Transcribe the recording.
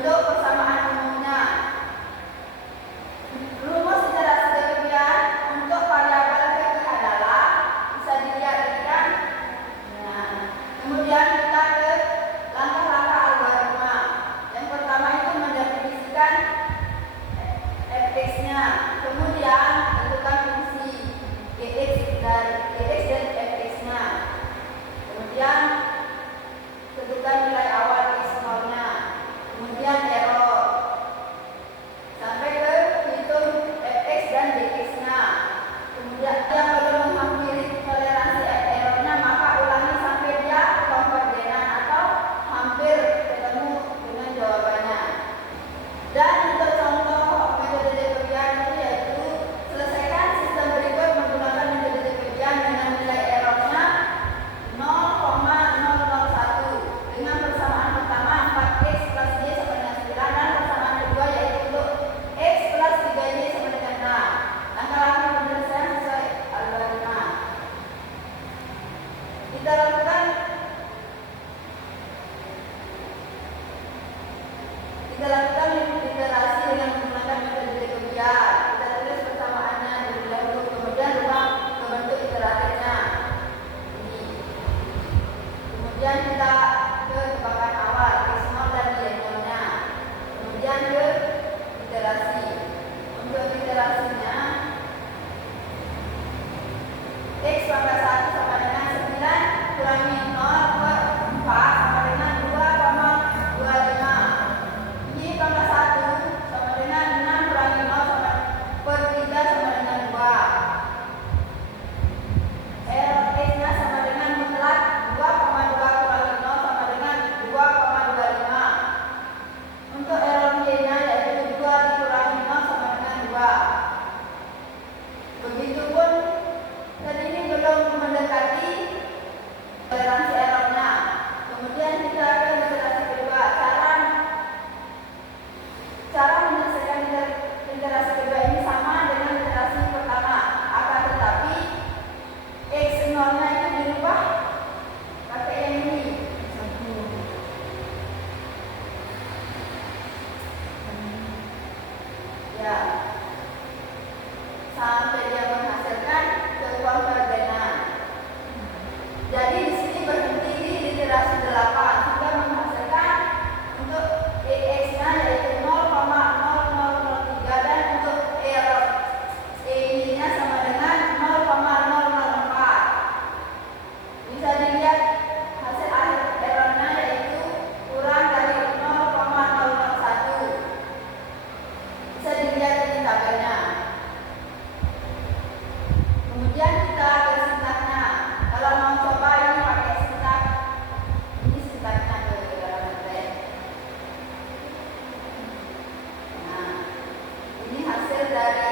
Bentuk persamaan umumnya. Rumus interaksi kebiasaan untuk variabel PI adalah bisa dilihat tadi kan. Nah, kemudian kita ke langkah-langkah algoritma. Yang pertama itu mendefinisikan fx-nya. Kemudian tentukan fungsi gx dan fx-nya. Kemudian tentukan nilai awal x0-nya. Kemudian error. Sampai ke hitung fx dan dx-nya. Kemudian yang belum menghampiri toleransi errornya, maka ulangi sampai dia konvergenan atau hampir ketemu dengan jawabannya. Dan untuk contoh metode kebiasaan itu yaitu selesaikan sistem berikut menggunakan metode kebiasaan dengan nilai errornya 0,001 dengan persamaan pertama 4x plus y sama dengan 9 dan persamaan kedua yaitu untuk x plus 3y sama dengan 6. Langkah-langkah penyelesaian sesuai algoritma. Kita lakukan iterasi dengan menggunakan metode kebiasaan. Kita tulis persamaannya terlebih dahulu, kemudian rubah ke bentuk iteratifnya. Ini. Kemudian kita ke tebakan awal x0 dan y0-nya. Kemudian ke iterasi. Untuk iterasinya x pangkat 1 sama dengan 9 kurangi 0 per 4 sama dengan 2,25. Y pangkat 1 sama dengan 6 kurangi 0 sama per 3 sama dengan 2. Error x-nya sama dengan mutlak 2,2 kurangi 0 sama dengan 2,25. Untuk error y-nya yaitu 2 dikurangi 0 sama dengan 2. Begitupun tadi ini belum mendekati toleransi errornya. Kemudian kita ke iterasi kedua. Cara menyelesaikan iterasi kedua ini sama dengan iterasi pertama, akan tetapi x0-nya itu dirubah pakai yang ini. Ya, sampai dia menghasilkan kekonvergenan. Jadi di sini berhenti di iterasi 8 sudah menghasilkan untuk EX-nya yaitu 0,0003 dan untuk error EI-nya sama dengan 0,004. Bisa dilihat hasil akhir errornya yaitu kurang dari 0,001. Bisa dilihat di tabelnya. Kemudian kita ke sintaknya. Kalau mau coba ini pakai sintak, ini sintaknya ke dalam teks. Nah, ini hasil dari